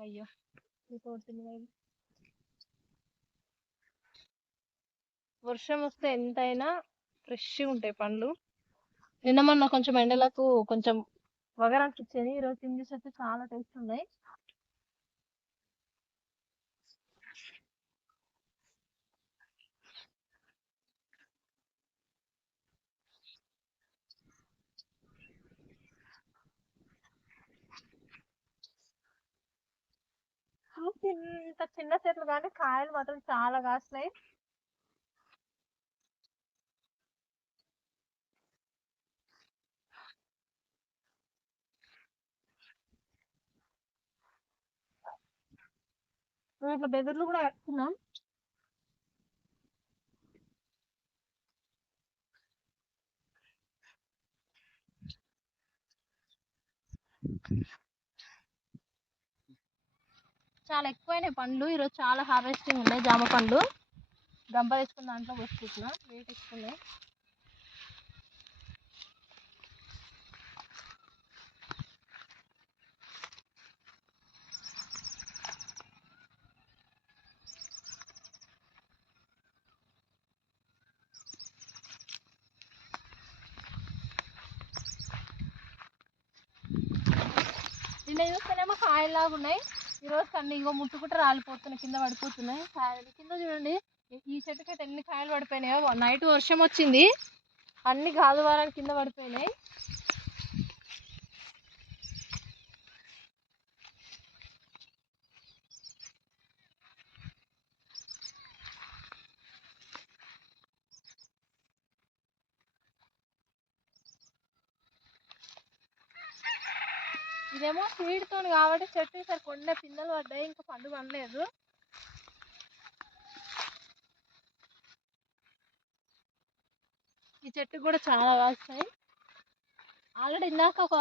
అయ్యో కొడుతుంది వర్షం వస్తే ఎంతైనా ఫ్రెష్గా ఉంటాయి పండ్లు. నిన్న మొన్న కొంచెం ఎండలకు కొంచెం వగరు ఇచ్చేది ఈరోజు తిని చూసి చాలా టేస్ట్ ఉన్నాయి. ఇంత చిన్న చెట్లు కానీ కాయలు మాత్రం చాలా కాస్తున్నాయి ఇట్లా బెదర్లు కూడా కట్టుకున్నాం చాలా ఎక్కువైనాయి పండ్లు. ఈరోజు చాలా హార్వెస్టింగ్ ఉన్నాయి జామ పండ్లు. గంప తీసుకున్న దాంట్లో పోసుకుంటున్నా వెయిట్ ఎక్కున్నాయి నిన్న చూస్తేనేమో కాయలాగా ఉన్నాయి. ఈరోజు కన్నీ ఇగో ముట్టుకుంటే రాలిపోతున్నాయి కింద పడిపోతున్నాయి. కాయలు కింద చూడండి ఈ- చెట్టుకి ఎన్ని కాయలు పడిపోయినాయో. నైట్ వర్షం వచ్చింది అన్ని గాలివారాలు కింద పడిపోయినాయి. ఇదేమో సీడ్ కాబట్టి చెట్టు ఈసారి కొండ పిందెలు పడ్డాయి ఇంకా పండు పడలేదు. ఈ చెట్టు కూడా చాలా కాస్తాయి ఆల్రెడీ ఇందాక ఒక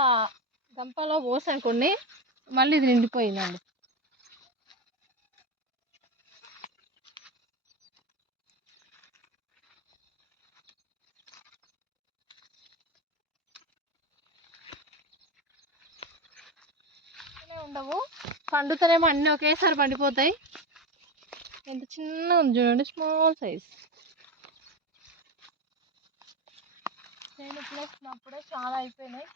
గంపలో పోసాను కొన్ని మళ్ళీ ఇది నిండిపోయిందండి. ఉండవు. పండుతనేమో అన్ని ఒకేసారి పండిపోతాయి. ఎంత చిన్న ఉంది చూడండి స్మాల్ సైజ్. నేను ప్లస్ అప్పుడే చాలా అయిపోయినాయి.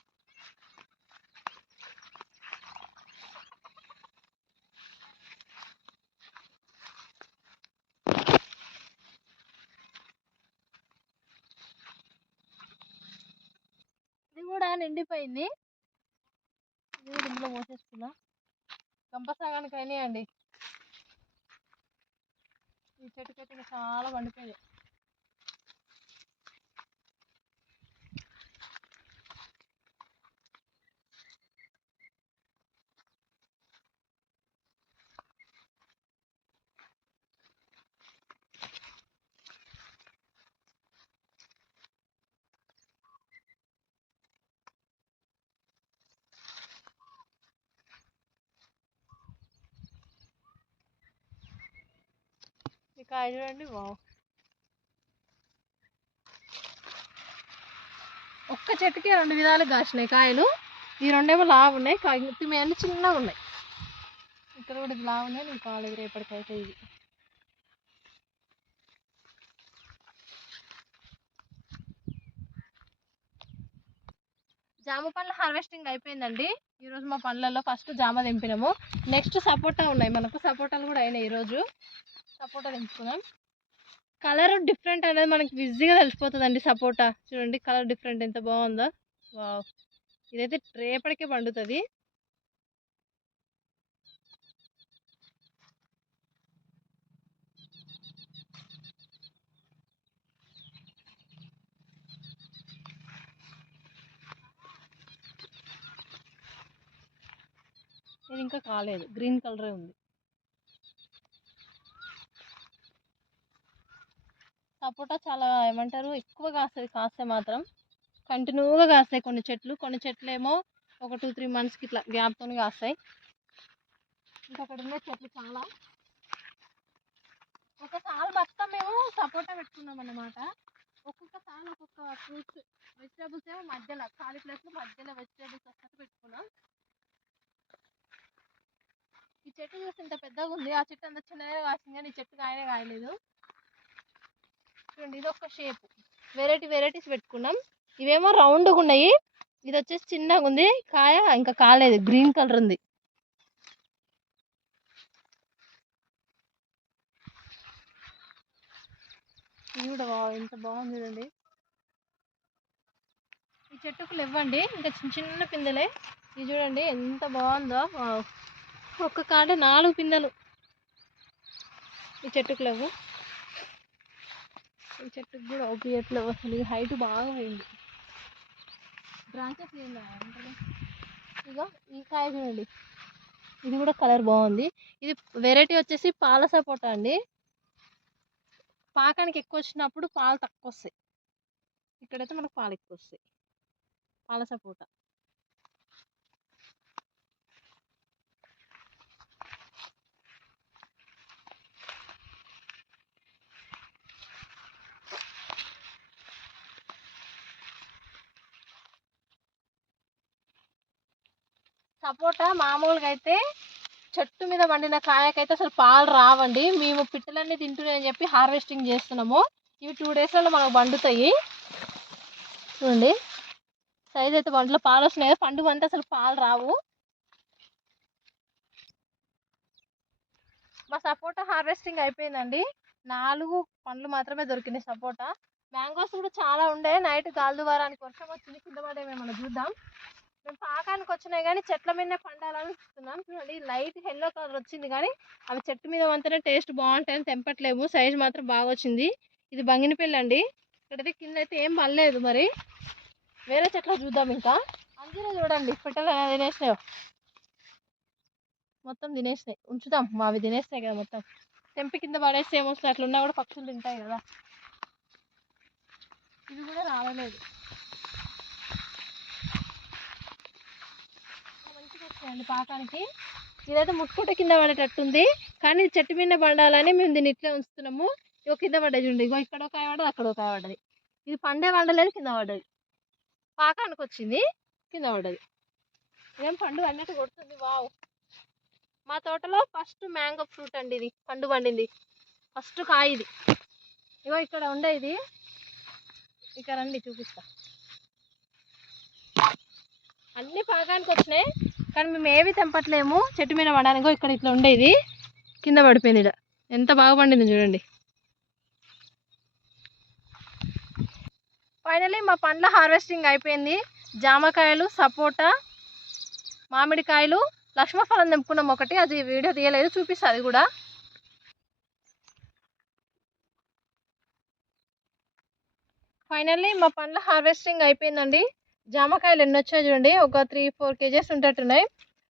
ఇది కూడా నిండిపోయింది. ఇది ఇందులో పోసేసుకున్నా కంపసగానికి అయినాయండి ఈ చెట్టుకైతే ఇంకా చాలా పండిపోయాయి కాయ చూడండి వావ్ ఒక్క చెట్టుకి రెండు విధాలు కాసినాయి కాయలు. ఈ రెండేమో లావు ఉన్నాయి కాయ మిగతా చిన్నగా ఉన్నాయి. ఇక్కడ కూడా ఇది లావు ఉన్నాయి నేను కాలేదు రేపటికైతే ఇది. జామ పండ్ల హార్వెస్టింగ్ అయిపోయిందండి. ఈరోజు మా పండ్లలో ఫస్ట్ జామ దింపినాము నెక్స్ట్ సపోటా ఉన్నాయి. మనకు సపోటాలు కూడా అయినాయి ఈరోజు సపోటా దింపుకుందాం కలర్ డిఫరెంట్ అనేది మనకి ఈజీగా తెలిసిపోతుందండి సపోటా. చూడండి కలర్ డిఫరెంట్ ఎంత బాగుందో. వావ్ ఇదైతే రేపటికే పండుతుంది. ఇది ఇంకా కాలేదు. గ్రీన్ కలరే ఉంది. సపోటా చాలా ఏమంటారు? ఎక్కువ కాస్తుంది కాస్తే మాత్రం కంటిన్యూగా కాస్తాయి కొన్ని చెట్లు. కొన్ని చెట్లు ఏమో ఒక టూ త్రీ మంత్స్కి ఇట్లా గ్యాప్తో కాస్తాయి. ఇంకా అక్కడ ఉన్న చెట్లు చాలా. ఒకసారి మొత్తం మేము సపోటా పెట్టుకున్నాం అన్నమాట. ఒక్కొక్కసారి ఒక్కొక్క ఫ్రూట్స్ వెజిటేబుల్స్ ఏమో మధ్యలో ఖాళీ ప్లేస్లో మధ్యలో వెజిటేబుల్స్ వస్తే పెట్టుకున్నాం. ఈ చెట్టు చూస్తే ఇంత పెద్దగా ఉంది. ఆ చెట్టు అంత చిన్నగా కాసింది కానీ ఈ చెట్టు కాయనే కాయలేదు. చూడండి ఇది ఒక షేప్. వెరైటీ వెరైటీస్ పెట్టుకున్నాం. ఇవేమో రౌండ్గా ఉన్నాయి. ఇది వచ్చేసి చిన్నగా ఉంది. కాయ ఇంకా కాలేదు. గ్రీన్ కలర్ ఉంది. ఇది కూడా ఎంత బాగుంది చూడండి. ఈ చెట్టుకు ఇవ్వండి ఇంకా చిన్న చిన్న పిందెలే. ఇది చూడండి ఎంత బాగుందో. ఒక్క కాడ నాలుగు పిందెలు. ఈ చెట్టుకు లేవు. ఈ చెట్టుకు కూడా ఒప్పియట్లేవు అసలు ఇది హైట్ బాగా పోయింది బ్రాంచెస్ ఇగో ఈ కాయ చూడండి. ఇది కూడా కలర్ బాగుంది. ఇది వెరైటీ వచ్చేసి పాల సపోటా అండి. పాకానికి ఎక్కువ వచ్చినప్పుడు పాలు తక్కువ వస్తాయి. ఇక్కడైతే మనకు పాలు ఎక్కువ వస్తాయి. పాల సపోటా సపోటా మామూలుగా అయితే చెట్టు మీద పండిన కాయకైతే అసలు పాలు రావండి. మేము పిట్టలన్నీ తింటున్నాయని చెప్పి హార్వెస్టింగ్ చేస్తున్నాము. ఇవి టూ డేస్లలో మనకు పండుతాయి. చూడండి. సైజ్ అయితే పంటలో పాలు వస్తున్నాయి పండుగ అంతా అసలు పాలు రావు. మా సపోటా హార్వెస్టింగ్ అయిపోయిందండి. నాలుగు పండ్లు మాత్రమే దొరికినాయి సపోటా. మ్యాంగోస్ కూడా చాలా ఉండే. నైట్ గాలి వర్షం వచ్చింది. కింద పడేమేమన్నా చూద్దాం. మేము పాకానికి వచ్చినాయి కానీ చెట్ల మీద పండాలని చూస్తున్నాం. చూడండి లైట్ ఎల్లో కలర్ వచ్చింది కానీ అవి చెట్టు మీద వంతనే టేస్ట్ బాగుంటాయని తెంపట్లేము. సైజ్ మాత్రం బాగా వచ్చింది. ఇది బంగినపల్లి అండి. ఇక్కడైతే కింద అయితే ఏం పడలేదు మరి. వేరే చెట్లు చూద్దాం ఇంకా. అంజీరా చూడండి పెట్టలు తినేసినాయో. మొత్తం తినేసినాయి. ఉంచుదాం. మా అవి తినేస్తాయి కదా మొత్తం. తెంపి కింద పడేస్తే ఏమొస్తాయి అట్లా ఉన్నా కూడా పక్షులు తింటాయి కదా. ఇది కూడా రావలేదు పాకానికి. ఇదైతే ముట్టుకుంటే కింద పడేటట్టుంది. కానీ ఇది చెట్టు మీద పండాలని మేము దీన్ని ఇట్లా ఉంచుతున్నాము. ఇగో కింద పడ్డది చూడండి ఇగో ఇక్కడ ఒక కాయ పడ్డది అక్కడ ఒక కాయ పడ్డది. ఇది పండే పండలేదు కింద పడ్డది. పాకానికి వచ్చింది కింద పడ్డది. ఏం పండు అన్నట్టు కొడుతుంది వావ్. మా తోటలో ఫస్ట్ మ్యాంగో ఫ్రూట్ అండి ఇది పండు పండింది. ఫస్ట్ కాయ ఇది. ఇగో ఇక్కడ ఉండే ఇది. ఇక్కడ రండి చూపిస్తా. అన్ని పాకానికి వచ్చినాయి. కానీ మేము ఏవి తెంపట్లేము. చెట్టు మీద పడడానికో ఇక్కడ ఇట్లా ఉండేది. కింద పడిపోయింది ఇక్కడ ఎంత బాగా పండింది చూడండి. ఫైనలీ మా పండ్ల హార్వెస్టింగ్ అయిపోయింది. జామకాయలు సపోటా మామిడికాయలు లక్ష్మఫలం తెంపుకున్నాం ఒకటి. అది వీడియో తీయలేదు చూపిస్తుంది అది కూడా. ఫైనల్లీ మా పండ్ల హార్వెస్టింగ్ అయిపోయిందండి. జామకాయలు ఎన్ని వచ్చాయి చూడండి. ఒక త్రీ ఫోర్ కేజెస్ ఉంటట్టున్నాయి.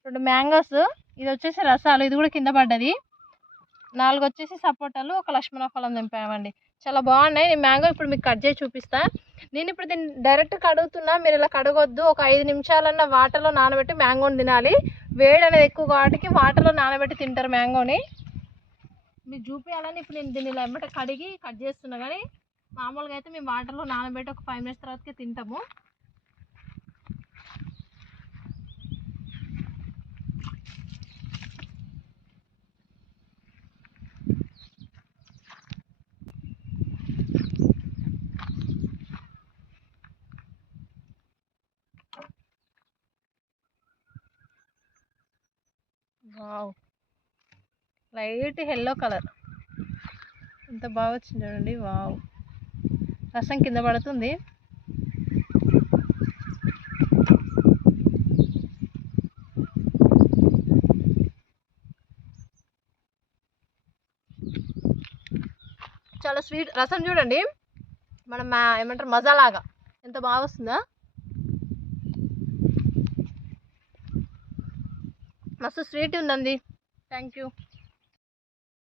రెండు మ్యాంగోస్ ఇది వచ్చేసి రసాలు ఇది కూడా కింద పడ్డది. నాలుగు వచ్చేసి సపోటాలు ఒక లక్ష్మణ ఫలం తెంపామండి. చాలా బాగున్నాయి. నేను మ్యాంగో ఇప్పుడు మీకు కట్ చేసి చూపిస్తా. నేను ఇప్పుడు దీన్ని డైరెక్ట్ కడుగుతున్నా మీరు ఇలా కడగొద్దు. ఒక ఐదు నిమిషాలన్న వాటర్లో నానబెట్టి మ్యాంగోని తినాలి. వేడి అనేది ఎక్కువ కాబట్టి వాటర్లో నానబెట్టి తింటారు మ్యాంగోని. మీకు చూపించాలని ఇప్పుడు నేను దీన్ని ఇలా ఎమ్మట కడిగి కట్ చేస్తున్నా కానీ మామూలుగా అయితే మేము వాటర్లో నానబెట్టి ఒక ఫైవ్ మినిట్స్ తర్వాతకి తింటాము. వావ్. Light yellow colour. ఎంత బాగా వచ్చింది చూడండి వావ్. రసం కింద పడుతుంది. చాలా స్వీట్ రసం చూడండి. మనం మా ఏమంటారు మజాలాగా. ఎంత బాగా వస్తుందా? మస్తు స్వీట్ ఉందండి. Thank you